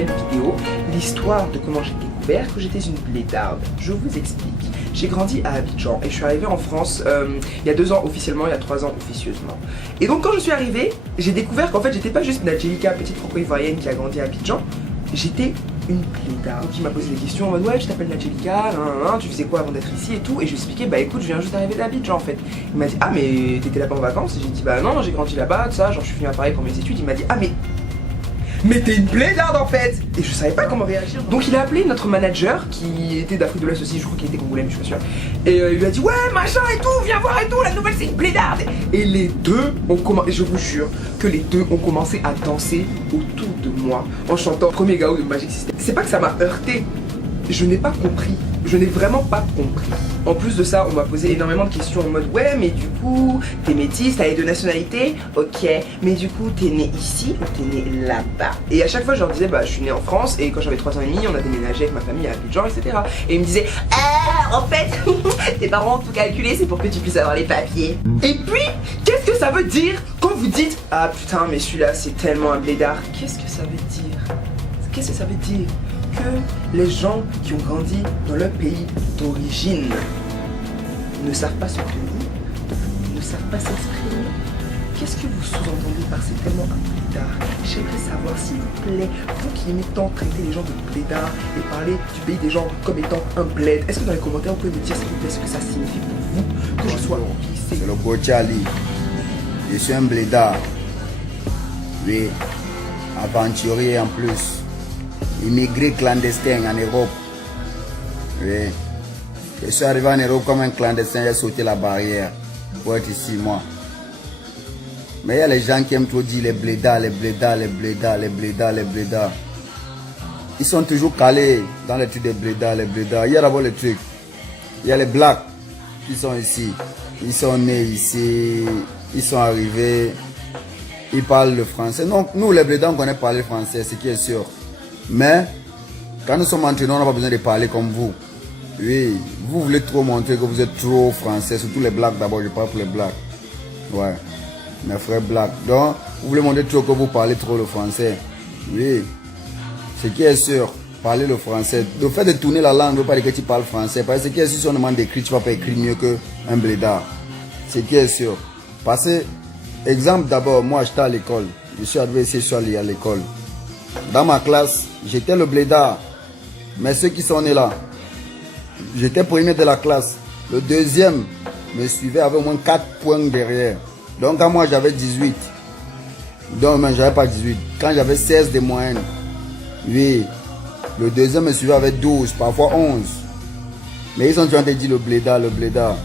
nouvelle vidéo, l'histoire de comment j'ai découvert que j'étais une blédarde. Je vous explique. J'ai grandi à Abidjan et je suis arrivé en France il y a 2 ans officiellement, il y a 3 ans officieusement. Et donc quand je suis arrivé, j'ai découvert qu'en fait j'étais pas juste une Angelica, petite franco-ivoirienne qui a grandi à Abidjan, j'étais une blédarde. Qui m'a posé des questions en mode ouais, je t'appelle Angelica, tu faisais quoi avant d'être ici et tout. Et je lui ai expliqué bah écoute, je viens juste d'arriver d'Abidjan en fait. Il m'a dit ah mais t'étais là-bas en vacances? Et j'ai dit bah non, j'ai grandi là-bas, tout ça, genre je suis venu à Paris pour mes études. Il m'a dit ah mais t'es une blédarde en fait. Et je savais pas comment réagir. Donc il a appelé notre manager qui était d'Afrique de l'Est aussi, je crois qu'il était congolais mais je suis pas sûr. Et il lui a dit ouais machin et tout, viens voir et tout, la nouvelle c'est une blédarde. Et les deux ont commencé, je vous jure que les deux ont commencé à danser autour de moi en chantant Premier Gao de Magic System. C'est pas que ça m'a heurté, je n'ai pas compris. Je n'ai vraiment pas compris. En plus de ça, on m'a posé énormément de questions en mode ouais, mais du coup, t'es métisse, t'as les 2 nationalités, ok, mais du coup, t'es né ici ou t'es né là-bas? Et à chaque fois, je leur disais bah, je suis né en France et quand j'avais 3 ans et demi, on a déménagé avec ma famille à Abidjan, etc. Et ils me disaient ah, en fait, tes parents ont tout calculé, c'est pour que tu puisses avoir les papiers. Et puis, qu'est-ce que ça veut dire quand vous dites ah putain, mais celui-là, c'est tellement un blédard? Qu'est-ce que ça veut dire? Qu'est-ce que ça veut dire? Que les gens qui ont grandi dans leur pays d'origine ne savent pas se tenir, ne savent pas s'exprimer. Qu'est-ce que vous sous-entendez par c'est tellement un blédard? J'aimerais savoir s'il vous plaît, vous qui aimez tant traiter les gens de blédards et parler du pays des gens comme étant un bled, est-ce que dans les commentaires vous pouvez me dire s'il vous plaît ce que ça signifie pour vous que je sois c'est le Bochali. Je suis un blédard. Oui, aventurier en plus. Immigré clandestin en Europe. Oui. Je suis arrivé en Europe comme un clandestin, j'ai sauté la barrière pour être ici, moi. Mais il y a les gens qui aiment trop dire les blédards, les blédards, les blédards, les blédards, les blédards. Ils sont toujours calés dans les trucs des blédards, les blédards. Il y a d'abord les trucs. Il y a les blacks qui sont ici. Ils sont nés ici, ils sont arrivés, ils parlent le français. Donc nous les blédards on connaît parler français, ce qui est sûr. Mais, quand nous sommes entre nous, on n'a pas besoin de parler comme vous. Oui, vous voulez trop montrer que vous êtes trop français, surtout les blacks d'abord, je parle pour les blacks. Ouais, mes frères blacks. Donc, vous voulez montrer trop que vous parlez trop le français. Oui, ce qui est sûr, parler le français. Le fait de tourner la langue ne veut pas dire que tu parles français. Parce que ce qui est sûr, si on demande d'écrire, tu ne vas pas écrire mieux qu'un blédard. Ce qui est sûr. Parce que, exemple d'abord, moi j'étais à l'école. Je suis arrivé ici, je suis allé à l'école. Dans ma classe, j'étais le blédard. Mais ceux qui sont nés là, j'étais premier de la classe. Le deuxième me suivait avec au moins 4 points derrière. Donc quand moi j'avais 18. Donc mais j'avais pas 18. Quand j'avais 16 de moyenne. Oui. Le deuxième me suivait avec 12, parfois 11. Mais ils ont toujours dit le blédard, le blédard.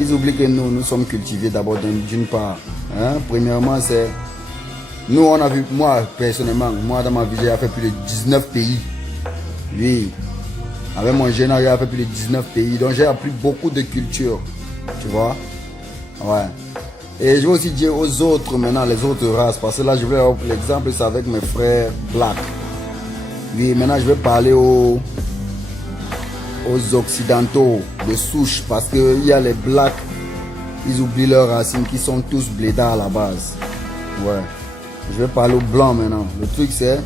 Ils oublient que nous sommes cultivés d'abord d'une part. Hein? Premièrement, c'est... Nous, on a vu, moi, personnellement, moi, dans ma vie, j'ai fait plus de 19 pays. Oui. Avec mon jeune âge, j'ai fait plus de 19 pays. Donc, j'ai appris beaucoup de culture. Tu vois? Ouais. Et je vais aussi dire aux autres, maintenant, les autres races. Parce que là, je vais avoir l'exemple, c'est avec mes frères blacks. Oui, maintenant, je vais parler aux occidentaux de souche. Parce qu'il y a les blacks, ils oublient leurs racines, qui sont tous blédards à la base. Ouais. Je vais parler aux blancs maintenant. Le truc c'est,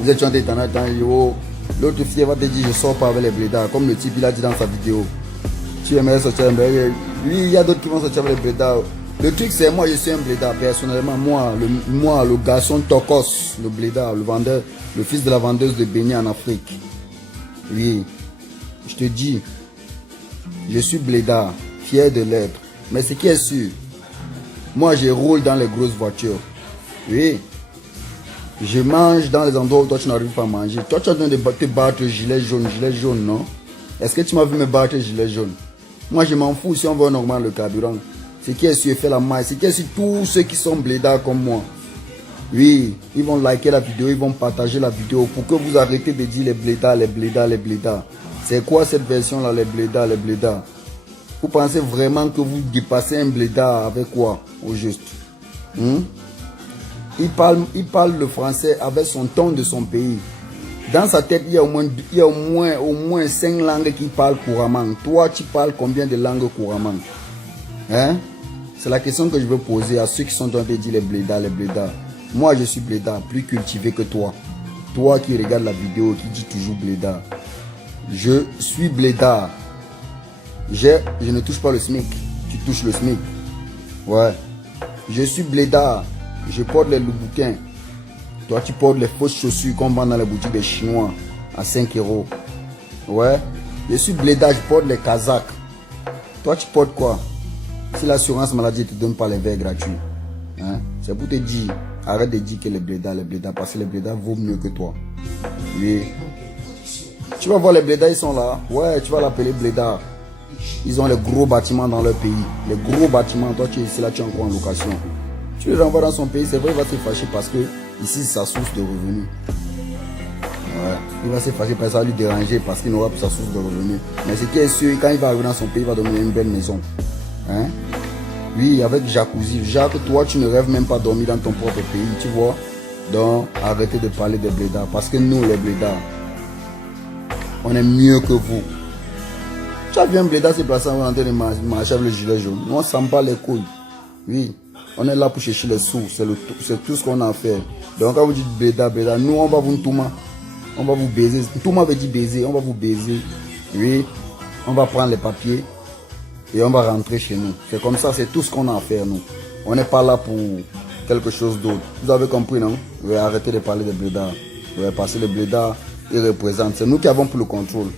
vous êtes chanté dans l'autre fille va te dire je sors pas avec les blédards. Comme le type il a dit dans sa vidéo. Tu aimerais sortir avec les blédards. Lui il y a d'autres qui vont sortir avec les blédards. Le truc c'est, moi je suis un blédard personnellement. Moi le garçon Tokos, le blédard, le vendeur, le fils de la vendeuse de beignets en Afrique. Oui, je te dis, je suis blédard, fier de l'être. Mais ce qui est sûr, moi je roule dans les grosses voitures. Oui. Je mange dans les endroits où toi tu n'arrives pas à manger. Toi tu as besoin de te battre gilet jaune, non? Est-ce que tu m'as vu me battre gilet jaune? Moi je m'en fous si on veut normal le carburant. Ce qui est sûr, fait la maille. Ce qui est sûr, tous ceux qui sont blédards comme moi. Oui, ils vont liker la vidéo, ils vont partager la vidéo pour que vous arrêtez de dire les blédards, les blédards, les blédards. C'est quoi cette version là, les blédards, les blédards? Vous pensez vraiment que vous dépassez un blédard avec quoi, au juste? Il parle le français avec son ton de son pays. Dans sa tête, il y a au moins 5 langues qu'il parle couramment. Toi, tu parles combien de langues couramment? Hein? C'est la question que je veux poser à ceux qui sont en train de dire les blédards, les blédards. Moi, je suis blédard, plus cultivé que toi. toi qui regardes la vidéo, qui dit toujours blédard. Je suis blédard. Je ne touche pas le SMIC. Tu touches le SMIC. Ouais. Je suis blédard. Je porte les loubouquins. Toi, tu portes les fausses chaussures qu'on vend dans les boutiques des Chinois à 5 €. Ouais. Je suis blédard. Je porte les Kazakhs. Toi, tu portes quoi? Si l'assurance maladie ne te donne pas les verres gratuits. Hein? C'est pour te dire, arrête de dire que les blédards, parce que les blédards vaut mieux que toi. Oui. Tu vas voir les blédards, ils sont là. Ouais, tu vas l'appeler blédard. Ils ont les gros bâtiments dans leur pays. Les gros bâtiments, toi tu es ici, là tu es encore en location. Tu le renvoies dans son pays, c'est vrai, il va se fâcher parce que ici c'est sa source de revenus. Ouais. Il va se fâcher parce que ça va lui déranger parce qu'il n'aura plus sa source de revenus. Mais ce qui est sûr, quand il va arriver dans son pays, il va donner une belle maison. Hein? Oui, avec jacuzzi. Jacques, toi tu ne rêves même pas dormir dans ton propre pays, tu vois. Donc arrêtez de parler des blédards parce que nous les blédards, on est mieux que vous. Tu as vu un blédard se placer en train de marcher avec le gilet jaune. Nous, on s'en bat les couilles. Oui, on est là pour chercher les sous. C'est tout ce qu'on a à faire. Donc, quand vous dites blédard, nous, on va vous touma. On va vous baiser. Touma veut dire baiser. On va vous baiser. Oui, on va prendre les papiers et on va rentrer chez nous. C'est comme ça, c'est tout ce qu'on a à faire, nous. On n'est pas là pour quelque chose d'autre. Vous avez compris, non? Oui, arrêtez de parler des blédards. Oui, parce que les blédards, ils représentent. C'est nous qui avons pris le contrôle.